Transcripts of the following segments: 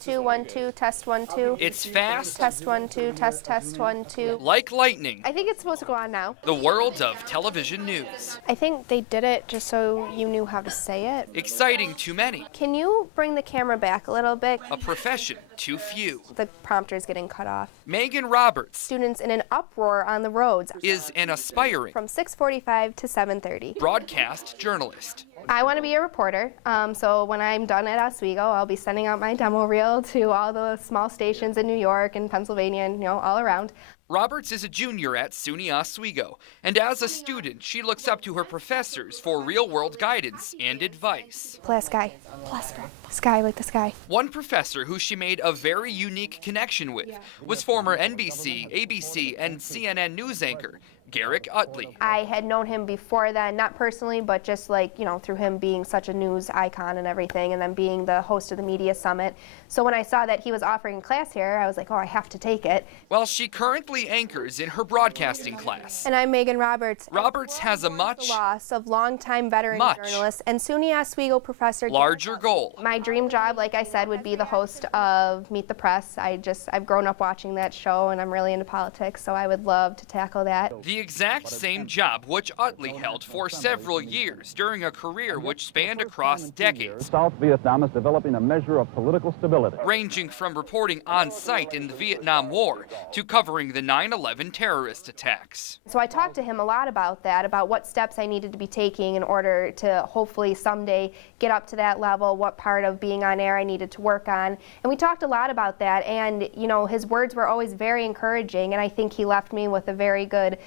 2, 1, 2, test 1, 2. It's fast. Test 1, 2, test 1, 2. Like lightning. I think it's supposed to go on now. The world of television news. I think they did it just so you knew how to say it. Exciting to many. Can you bring the camera back a little bit? A profession too few. The prompter's getting cut off. Megan Roberts. Students in an uproar on the roads. Is an aspiring. From 6:45 to 7:30. Broadcast journalist. I want to be a reporter, so when I'm done at Oswego, I'll be sending out my demo reel to all the small stations in New York and Pennsylvania and, all around. Roberts is a junior at SUNY Oswego, and as a student, she looks up to her professors for real-world guidance and advice. Plus sky. Plus sky like the sky. One professor who she made a very unique connection with was former NBC, ABC, and CNN news anchor Garrick Utley. I had known him before then, not personally, but just through him being such a news icon and everything, and then being the host of the Media Summit. So when I saw that he was offering a class here, I was like, oh, I have to take it. Well, she currently anchors in her broadcasting class. And I'm Megan Roberts. Roberts has a much the loss of longtime veteran journalist and SUNY Oswego professor. Larger goal. My dream job, like I said, would be the host of Meet the Press. I've grown up watching that show, and I'm really into politics, so I would love to tackle that. The exact same job which Utley held for several years during a career which spanned across decades. South Vietnam is developing a measure of political stability. Ranging from reporting on site in the Vietnam War to covering the 9/11 terrorist attacks. So I talked to him a lot about that, about what steps I needed to be taking in order to hopefully someday get up to that level, what part of being on air I needed to work on. And we talked a lot about that, and his words were always very encouraging, and I think he left me with a very good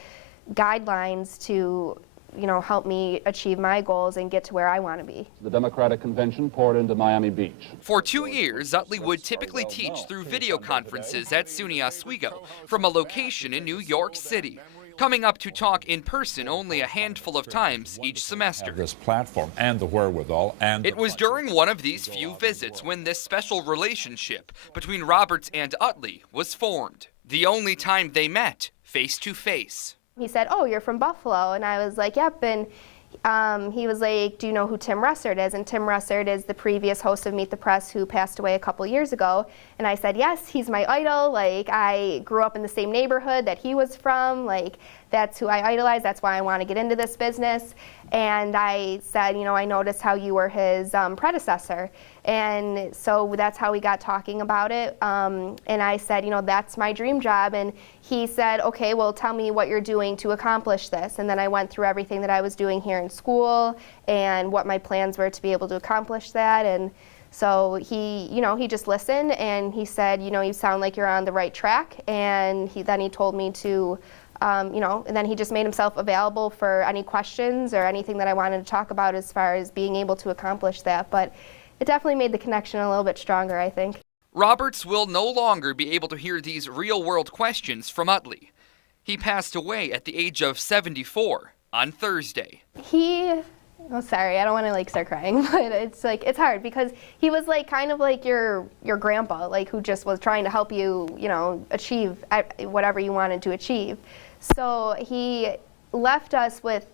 guidelines to help me achieve my goals and get to where I want to be. The Democratic Convention poured into Miami Beach. For 2 years, Utley would typically teach through video conferences at SUNY Oswego from a location in New York City, coming up to talk in person only a handful of times each semester. This platform and the wherewithal and it was during one of these few visits when this special relationship between Roberts and Utley was formed. The only time they met face to face. He said, oh, you're from Buffalo, and I was like, yep, and he was like, do you know who Tim Russert is? And Tim Russert is the previous host of Meet the Press who passed away a couple years ago. And I said, yes, he's my idol. I grew up in the same neighborhood that he was from. That's who I idolize. That's why I want to get into this business. And I said, I noticed how you were his predecessor. And so that's how we got talking about it. And I said, that's my dream job. And he said, okay, well, tell me what you're doing to accomplish this. And then I went through everything that I was doing here in school and what my plans were to be able to accomplish that. And so he just listened, and he said, you sound like you're on the right track. And then he told me to, and then he just made himself available for any questions or anything that I wanted to talk about as far as being able to accomplish that. But it definitely made the connection a little bit stronger, I think. Roberts will no longer be able to hear these real-world questions from Utley. He passed away at the age of 74 on Thursday. Oh, sorry, I don't want to start crying, but it's hard because he was kind of like your grandpa, who just was trying to help you, achieve whatever you wanted to achieve. So he left us with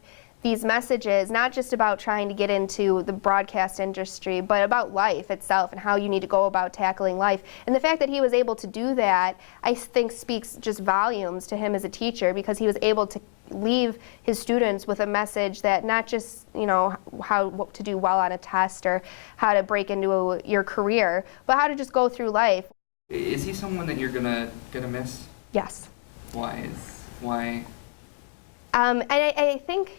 these messages, not just about trying to get into the broadcast industry, but about life itself and how you need to go about tackling life. And the fact that he was able to do that, I think, speaks just volumes to him as a teacher, because he was able to leave his students with a message that not just, what to do well on a test or how to break into your career, but how to just go through life. Is he someone that you're gonna miss? Yes. Why? And I think,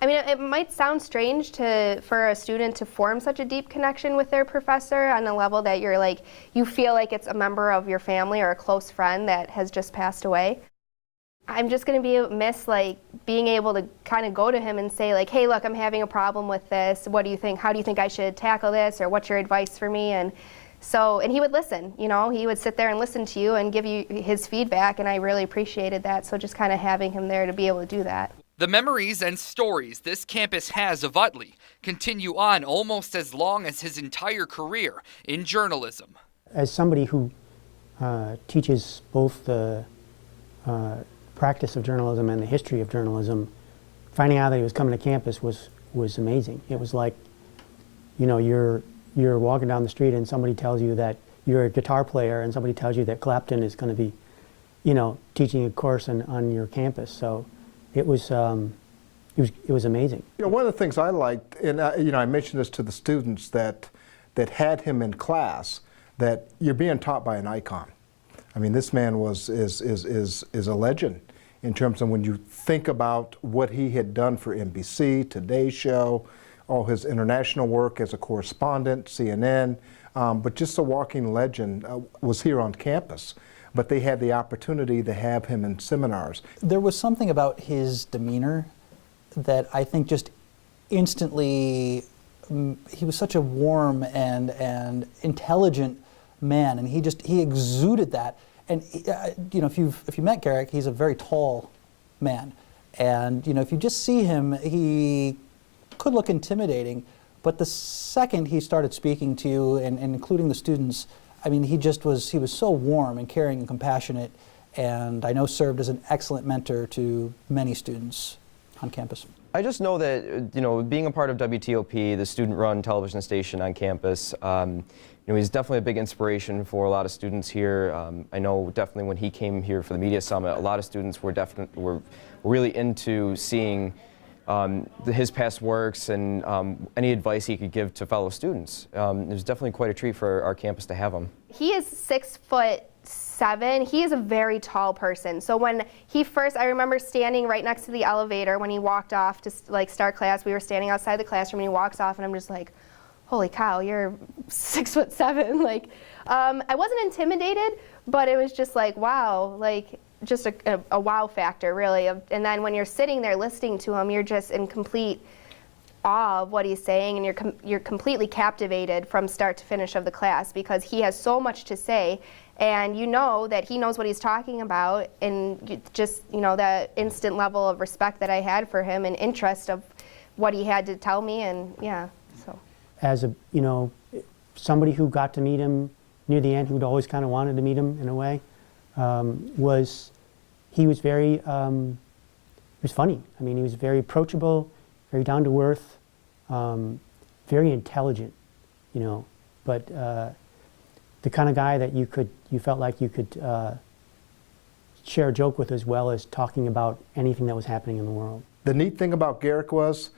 it might sound strange for a student to form such a deep connection with their professor on a level that you feel like it's a member of your family or a close friend that has just passed away. I'm just going to miss being able to kind of go to him and say hey, look, I'm having a problem with this. What do you think? How do you think I should tackle this? Or what's your advice for me? And he would listen. He would sit there and listen to you and give you his feedback, and I really appreciated that. So just kind of having him there to be able to do that. The memories and stories this campus has of Utley continue on almost as long as his entire career in journalism. As somebody who teaches both the practice of journalism and the history of journalism, finding out that he was coming to campus was amazing. It was like, you're walking down the street and somebody tells you that you're a guitar player and somebody tells you that Clapton is going to be, you know, teaching a course on your campus. So it was amazing. You know, one of the things I liked, and you know, I mentioned this to the students that had him in class, that you're being taught by an icon. I mean, this man is a legend in terms of when you think about what he had done for NBC, Today Show, all his international work as a correspondent, CNN, but just a walking legend. Was here on campus, but they had the opportunity to have him in seminars. There was something about his demeanor that I think just instantly, he was such a warm and intelligent man, and he exuded that. And you know, if you met Garrick, he's a very tall man, and you know, if you just see him, he could look intimidating, but the second he started speaking to you and including the students, I mean, he was so warm and caring and compassionate, and I know served as an excellent mentor to many students on campus. I just know that, you know, being a part of WTOP, the student-run television station on campus, you know, he's definitely a big inspiration for a lot of students here. I know definitely when he came here for the Media Summit, a lot of students were really into seeing his past works and any advice he could give to fellow students. It was definitely quite a treat for our campus to have him. He is 6'7". He is a very tall person. So when he first, I remember standing right next to the elevator when he walked off to like start class. We were standing outside the classroom and he walks off and I'm just like, holy cow, you're 6'7". Like, I wasn't intimidated, but it was just like, wow, like just a wow factor really. And then when you're sitting there listening to him, you're just in complete awe of what he's saying, and you're completely captivated from start to finish of the class because he has so much to say, and you know that he knows what he's talking about, and just, you know, that instant level of respect that I had for him and interest of what he had to tell me, and yeah, so. As a, you know, somebody who got to meet him near the end, who'd always kind of wanted to meet him in a way, he was very, he was funny. I mean, he was very approachable, very down to earth, very intelligent, you know, but the kind of guy that you felt like you could share a joke with as well as talking about anything that was happening in the world. The neat thing about Garrick was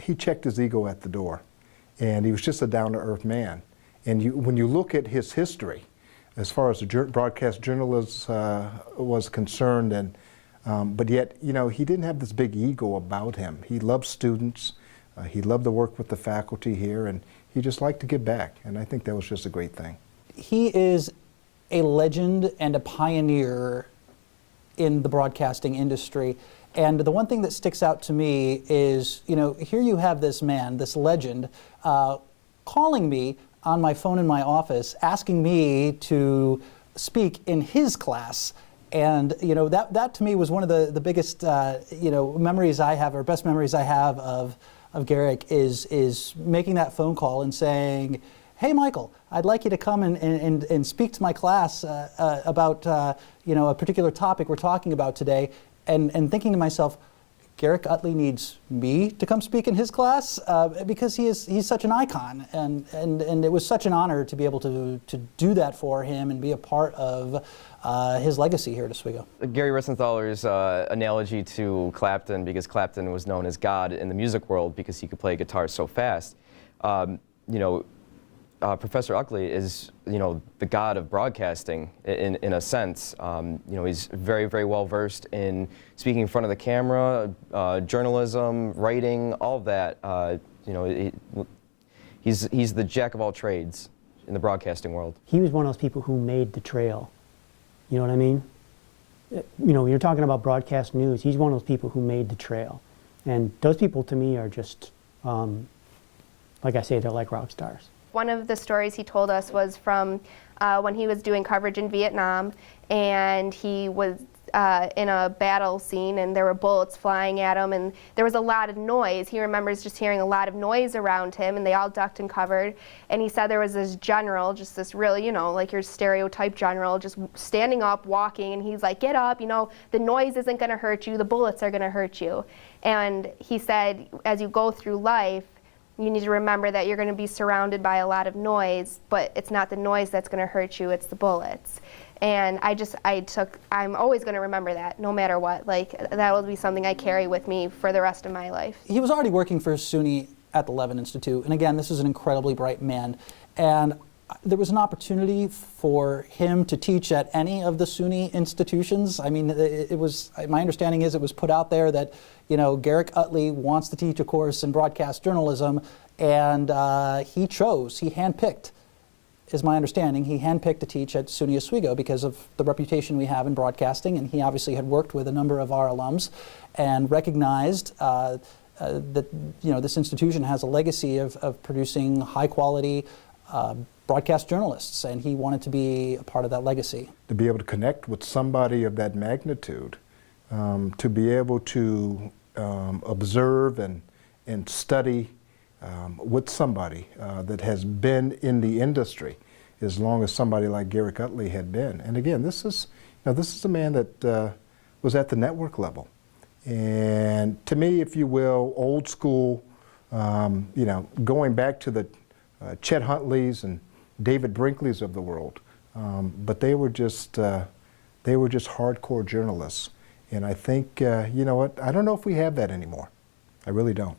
he checked his ego at the door, and he was just a down-to-earth man. And when you look at his history, as far as the broadcast journalism was concerned, and but yet, you know, he didn't have this big ego about him. He loved students, he loved to work with the faculty here, and he just liked to give back, and I think that was just a great thing. He is a legend and a pioneer in the broadcasting industry. And the one thing that sticks out to me is, you know, here you have this man, this legend, calling me on my phone in my office, asking me to speak in his class. And, you know, that to me was one of the biggest, you know, memories I have, or best memories I have of Garrick is making that phone call and saying, hey, Michael, I'd like you to come and speak to my class about, you know, a particular topic we're talking about today. And thinking to myself, Garrick Utley needs me to come speak in his class because he's such an icon, and it was such an honor to be able to do that for him and be a part of his legacy here at Oswego. Gary Ritzenthaler's analogy to Clapton, because Clapton was known as God in the music world because he could play guitar so fast. You know, Professor Utley is, you know, the god of broadcasting in a sense. You know, he's very, very well versed in speaking in front of the camera, journalism, writing, all of that. You know, he's the jack of all trades in the broadcasting world. He was one of those people who made the trail. You know what I mean? You know, you're talking about broadcast news. He's one of those people who made the trail, and those people to me are just, like I say, they're like rock stars. One of the stories he told us was from when he was doing coverage in Vietnam, and he was in a battle scene, and there were bullets flying at him, and there was a lot of noise. He remembers just hearing a lot of noise around him, and they all ducked and covered. And he said there was this general, just this really, you know, like your stereotype general, just standing up, walking, and he's like, get up, you know, the noise isn't going to hurt you, the bullets are going to hurt you. And he said, as you go through life, you need to remember that you're going to be surrounded by a lot of noise, but it's not the noise that's going to hurt you, it's the bullets. And I'm always going to remember that, no matter what. Like, that will be something I carry with me for the rest of my life. He was already working for SUNY at the Levin Institute, and again, this is an incredibly bright man. And there was an opportunity for him to teach at any of the SUNY institutions. I mean, it was, my understanding is it was put out there that, you know, Garrick Utley wants to teach a course in broadcast journalism, and he handpicked, is my understanding, he handpicked to teach at SUNY Oswego because of the reputation we have in broadcasting, and he obviously had worked with a number of our alums and recognized that, you know, this institution has a legacy of producing high quality broadcast journalists, and he wanted to be a part of that legacy. To be able to connect with somebody of that magnitude, to be able to observe and study with somebody that has been in the industry as long as somebody like Garrick Utley had been. And again, this is a man that was at the network level. And to me, if you will, old school, you know, going back to the Chet Huntleys and David Brinkleys of the world, but they were just hardcore journalists. And I think, you know what, I don't know if we have that anymore. I really don't.